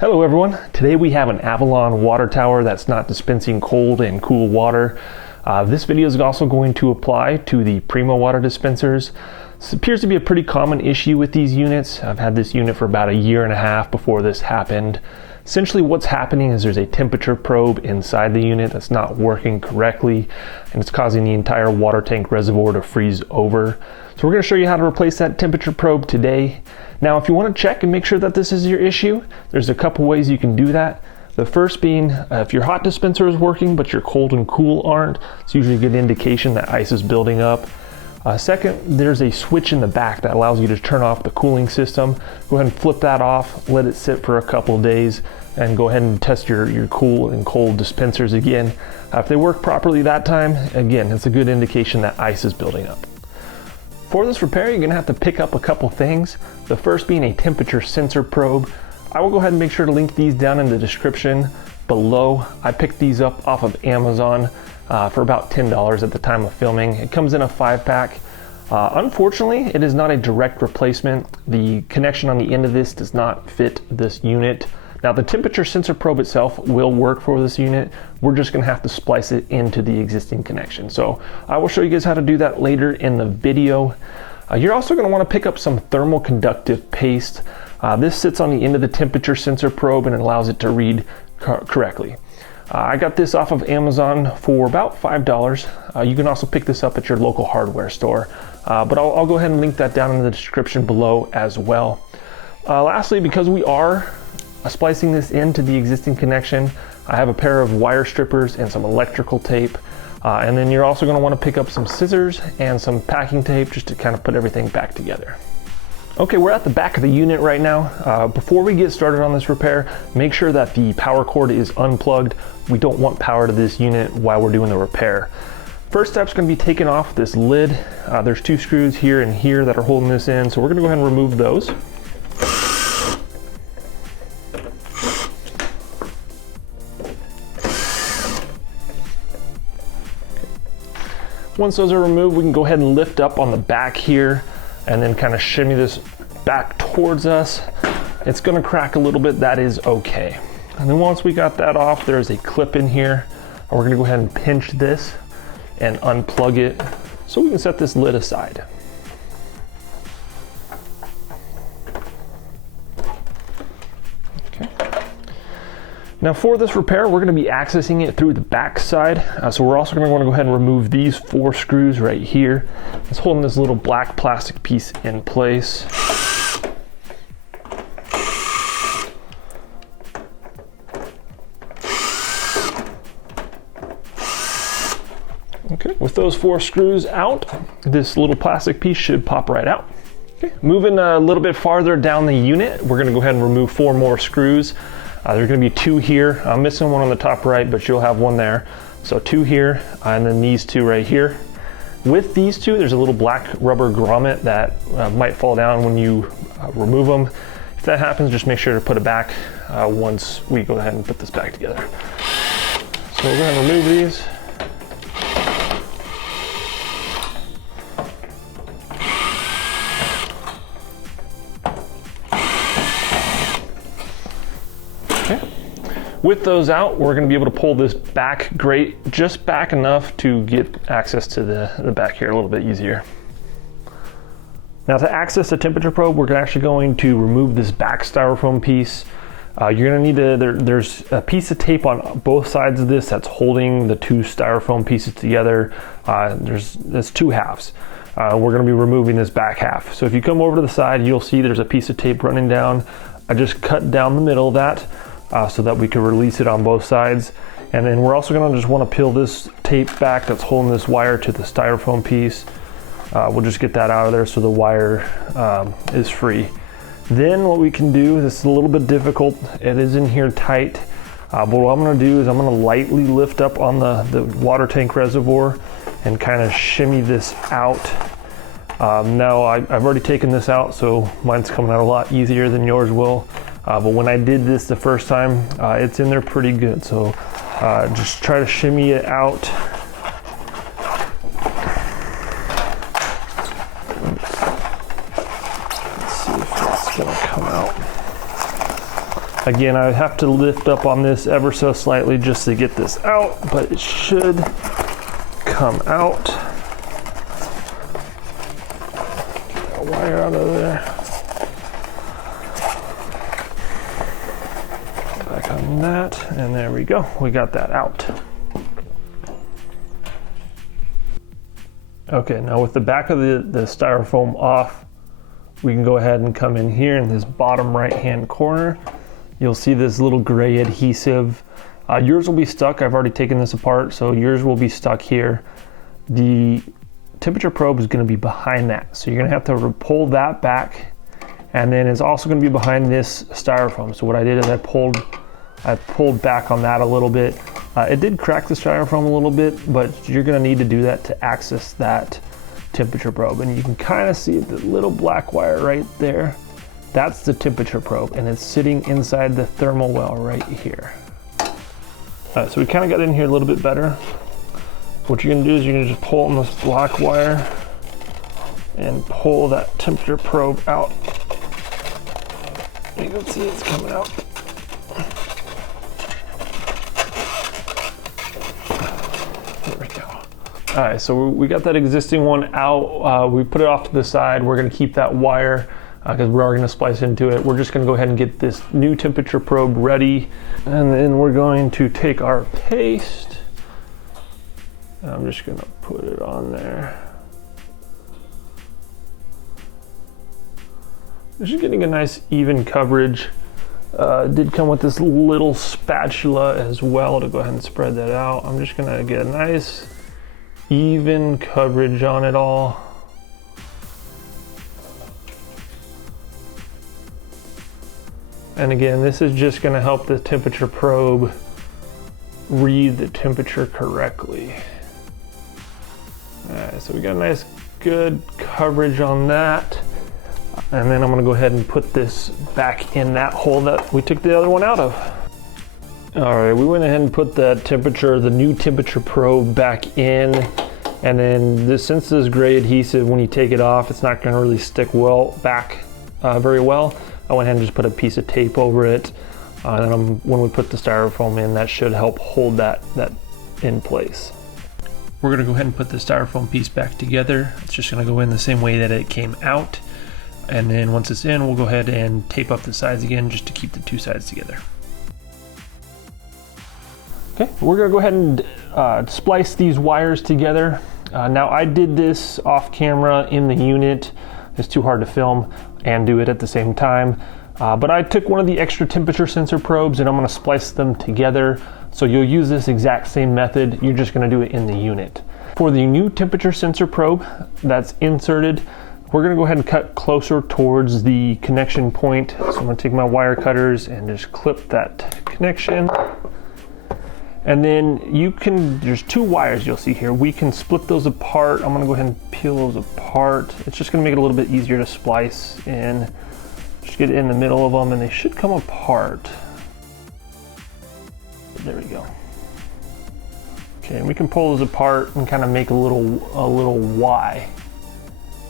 Hello everyone, today we have an Avalon water tower that's not dispensing cold and cool water. This video is also going to apply to the Primo water dispensers. This appears to be a pretty common issue with these units. I've had this unit for about a year and a half before this happened. Essentially what's happening is there's a temperature probe inside the unit that's not working correctly, and it's causing the entire water tank reservoir to freeze over. So we're going to show you how to replace that temperature probe today. Now, if you want to check and make sure that this is your issue, there's a couple ways you can do that. The first being, if your hot dispenser is working, but your cold and cool aren't, it's usually a good indication that ice is building up. Second, there's a switch in the back that allows you to turn off the cooling system. Go ahead and flip that off, let it sit for a couple of days, and go ahead and test your cool and cold dispensers again. If they work properly that time, again, it's a good indication that ice is building up. For this repair, you're going to have to pick up a couple things. The first being a temperature sensor probe. I will go ahead and make sure to link these down in the description below. I picked these up off of Amazon for about $10 at the time of filming. It comes in a 5-pack. Unfortunately, it is not a direct replacement. The connection on the end of this does not fit this unit. Now, the temperature sensor probe itself will work for this unit. We're just going to have to splice it into the existing connection. So I will show you guys how to do that later in the video. You're also going to want to pick up some thermal conductive paste. This sits on the end of the temperature sensor probe and it allows it to read correctly. I got this off of Amazon for about $5. You can also pick this up at your local hardware store, but I'll go ahead and link that down in the description below as well. Lastly, because we are splicing this into the existing connection, I have a pair of wire strippers and some electrical tape. And then you're also going to want to pick up some scissors and some packing tape just to kind of put everything back together. Okay, we're at the back of the unit right now. Before we get started on this repair, make sure that the power cord is unplugged. We don't want power to this unit while we're doing the repair. First step's going to be taking off this lid. There's 2 screws here and here that are holding this in, so we're going to go ahead and remove those. Once those are removed, we can go ahead and lift up on the back here and then kind of shimmy this back towards us. It's going to crack a little bit, that is okay. And then once we got that off, there's a clip in here. And we're going to go ahead and pinch this and unplug it so we can set this lid aside. Now for this repair, we're going to be accessing it through the back side. So we're also going to want to go ahead and remove these 4 screws right here. It's holding this little black plastic piece in place. Okay, with those 4 screws out, this little plastic piece should pop right out. Okay, moving a little bit farther down the unit, we're going to go ahead and remove 4 more screws. There's going to be 2 here. I'm missing one on the top right, but you'll have one there. So 2 here, and then these 2 right here. With these 2, there's a little black rubber grommet that might fall down when you remove them. If that happens, just make sure to put it back once we go ahead and put this back together. So we're going to remove these. With those out, we're going to be able to pull this back grate just back enough to get access to the back here a little bit easier. Now to access the temperature probe, we're actually going to remove this back styrofoam piece. You're going to need there's a piece of tape on both sides of this that's holding the 2 styrofoam pieces together. There's 2 halves. We're going to be removing this back half. So if you come over to the side, you'll see there's a piece of tape running down. I just cut down the middle of that. So that we can release it on both sides. And then we're also going to just want to peel this tape back that's holding this wire to the styrofoam piece. We'll just get that out of there so the wire is free. Then what we can do, this is a little bit difficult, it is in here tight, but what I'm going to do is I'm going to lightly lift up on the water tank reservoir and kind of shimmy this out. Now I've already taken this out, so mine's coming out a lot easier than yours will. But when I did this the first time, it's in there pretty good. So just try to shimmy it out. Let's see if that's gonna come out. Again, I have to lift up on this ever so slightly just to get this out, but it should come out. Get that wire out of there. Back on that, and there we go. We got that out. Okay, now with the back of the styrofoam off, we can go ahead and come in here in this bottom right-hand corner. You'll see this little gray adhesive. Yours will be stuck. I've already taken this apart, so yours will be stuck here. The temperature probe is going to be behind that, so you're going to have to pull that back, and then it's also going to be behind this styrofoam. So what I did is I pulled back on that a little bit. It did crack the styrofoam a little bit, but you're going to need to do that to access that temperature probe. And you can kind of see the little black wire right there. That's the temperature probe, and it's sitting inside the thermal well right here. All right, so we kind of got in here a little bit better. What you're gonna do is you're gonna just pull on this black wire and pull that temperature probe out. You can see it's coming out. There we go. All right, so we got that existing one out. We put it off to the side. We're gonna keep that wire because we are going to splice into it. We're just going to go ahead and get this new temperature probe ready, and then we're going to take our paste. I'm just going to put it on there. This is getting a nice even coverage. It did come with this little spatula as well to go ahead and spread that out. I'm just going to get a nice even coverage on it all. And again, this is just going to help the temperature probe read the temperature correctly. All right, so we got a nice good coverage on that. And then I'm going to go ahead and put this back in that hole that we took the other one out of. All right, we went ahead and put the new temperature probe back in. And then since this gray adhesive, when you take it off, it's not going to really stick back very well. I went ahead and just put a piece of tape over it. And then when we put the styrofoam in, that should help hold that in place. We're gonna go ahead and put the styrofoam piece back together. It's just gonna go in the same way that it came out. And then once it's in, we'll go ahead and tape up the sides again just to keep the two sides together. Okay, we're gonna go ahead and splice these wires together. Now I did this off camera in the unit. It's too hard to film and do it at the same time. But I took one of the extra temperature sensor probes and I'm gonna splice them together. So you'll use this exact same method, you're just gonna do it in the unit. For the new temperature sensor probe that's inserted, we're gonna go ahead and cut closer towards the connection point. So I'm gonna take my wire cutters and just clip that connection. And then there's two wires you'll see here. We can split those apart. I'm gonna go ahead and peel those apart. It's just gonna make it a little bit easier to splice in. Just get it in the middle of them and they should come apart. There we go. Okay, and we can pull those apart and kind of make a little Y.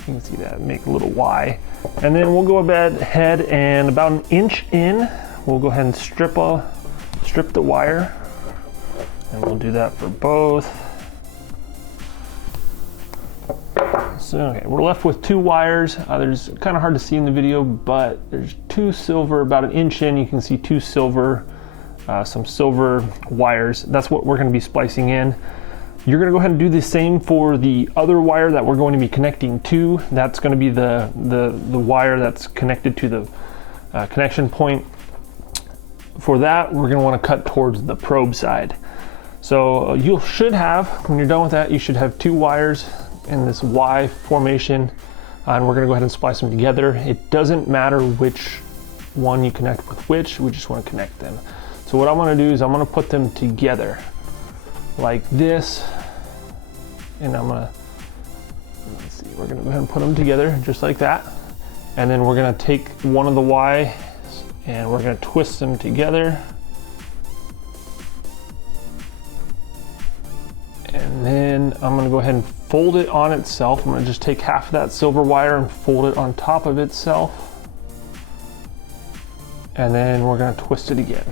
You can see that, make a little Y. And then we'll go ahead and about an inch in, we'll go ahead and strip the wire. And we'll do that for both. So, okay, we're left with two wires. There's kind of hard to see in the video, but there's two silver, about an inch in, you can see two silver, some silver wires. That's what we're gonna be splicing in. You're gonna go ahead and do the same for the other wire that we're going to be connecting to. That's gonna be the wire that's connected to the connection point. For that, we're gonna wanna cut towards the probe side. So you should have, when you're done with that, you should have two wires in this Y formation, and we're gonna go ahead and splice them together. It doesn't matter which one you connect with which, we just wanna connect them. So what I'm gonna do is I'm gonna put them together like this, and let's see, we're gonna go ahead and put them together just like that. And then we're gonna take one of the Y and we're gonna twist them together. And then I'm gonna go ahead and fold it on itself. I'm gonna just take half of that silver wire and fold it on top of itself. And then we're going to twist it again.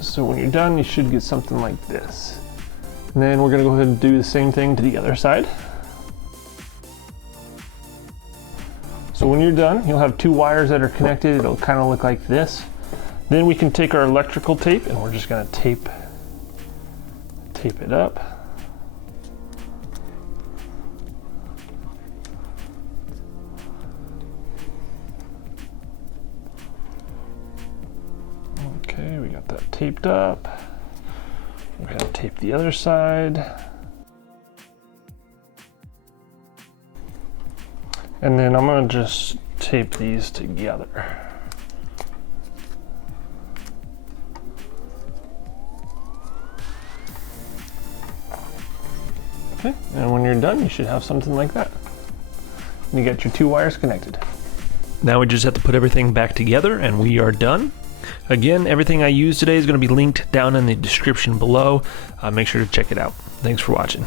So when you're done, you should get something like this. And then we're going to go ahead and do the same thing to the other side. So when you're done, you'll have two wires that are connected. It'll kind of look like this. Then we can take our electrical tape and we're just going to tape it up. Okay, we got that taped up. We're going to tape the other side. And then I'm going to just tape these together. Okay, and when you're done, you should have something like that. You get your two wires connected. Now we just have to put everything back together and we are done. Again, everything I used today is going to be linked down in the description below. Make sure to check it out. Thanks for watching.